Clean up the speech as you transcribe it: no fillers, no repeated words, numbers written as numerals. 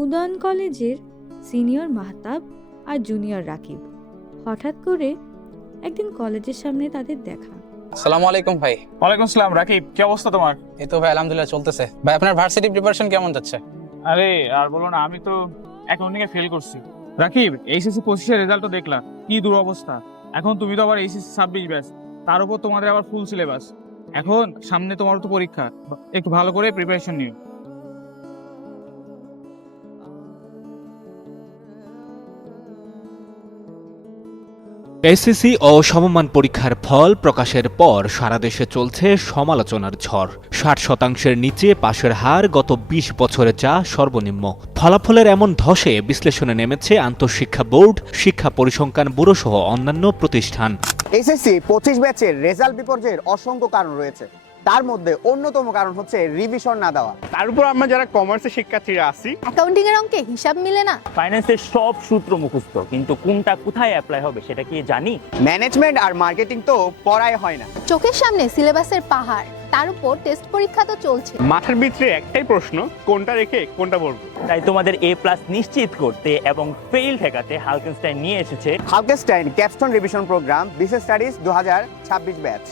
উদয়ন কলেজের সিনিয়র মাহতাব আর জুনিয়র রাকিব। হঠাৎ করে একদিন কলেজের সামনে তাদের দেখা। আসসালামু আলাইকুম ভাই। ওয়ালাইকুম আসসালাম। রাকিব, কি অবস্থা তোমার? এই তো ভাই আলহামদুলিল্লাহ চলতেছে। ভাই আপনার ভার্সিটি প্রিপারেশন কেমন যাচ্ছে? আরে আর বলো না, আমি তো অ্যাকাউন্টিং এ ফেল করছি। রাকিব, এইচএসসি 25 এর রেজাল্ট তো দেখলা, কি দুরবস্থা। এখন তুমি তো আবার এইচএসসি 26 ব্যাচ, তার উপর তোমাদের আবার ফুল সিলেবাস। এখন সামনে তোমার তো পরীক্ষা, একটু ভালো করে প্রিপারেশন নিও। এসএসসি ও সমমান পরীক্ষার ফল প্রকাশের পর সারা দেশে চলছে সমালোচনার ঝড়। 60% নিচে পাশের হার গত 20 বছরে যা সর্বনিম্ন। ফলাফলের এমন ধসে বিশ্লেষণে নেমেছে আন্তঃশিক্ষা বোর্ড, শিক্ষা পরিসংখ্যান ব্যুরো সহ অন্যান্য প্রতিষ্ঠান। এইচএসসি 25 ব্যাচের রেজাল্ট বিপর্যয়ের অসংখ্য কারণ রয়েছে। তার মধ্যে অন্যতম কারণ হচ্ছে রিভিশন না দেওয়া। তার উপর আমরা যারা কমার্সের শিক্ষার্থীরা আছি, অ্যাকাউন্টিং এর অঙ্কে হিসাব মিলে না। ফাইন্যান্সের সব সূত্র মুখস্থ, কিন্তু কোনটা কোথায় অ্যাপ্লাই হবে সেটা কি জানি? ম্যানেজমেন্ট আর মার্কেটিং তো পড়াই হয় না। চোখের সামনে সিলেবাসের পাহাড়, তার উপর টেস্ট পরীক্ষা তো চলছে। মাথার ভিতরে একটাই প্রশ্ন, কোনটা রেখে কোনটা পড়বো। তাই তোমাদের A+ নিশ্চিত করতে এবং ফেইল ঠেকাতে হালকেনস্টাইন নিয়ে এসেছে হালকেনস্টাইন ক্যাপস্টোন রিভিশন প্রোগ্রাম বিশেষ স্টাডিজ 2026 ব্যাচ।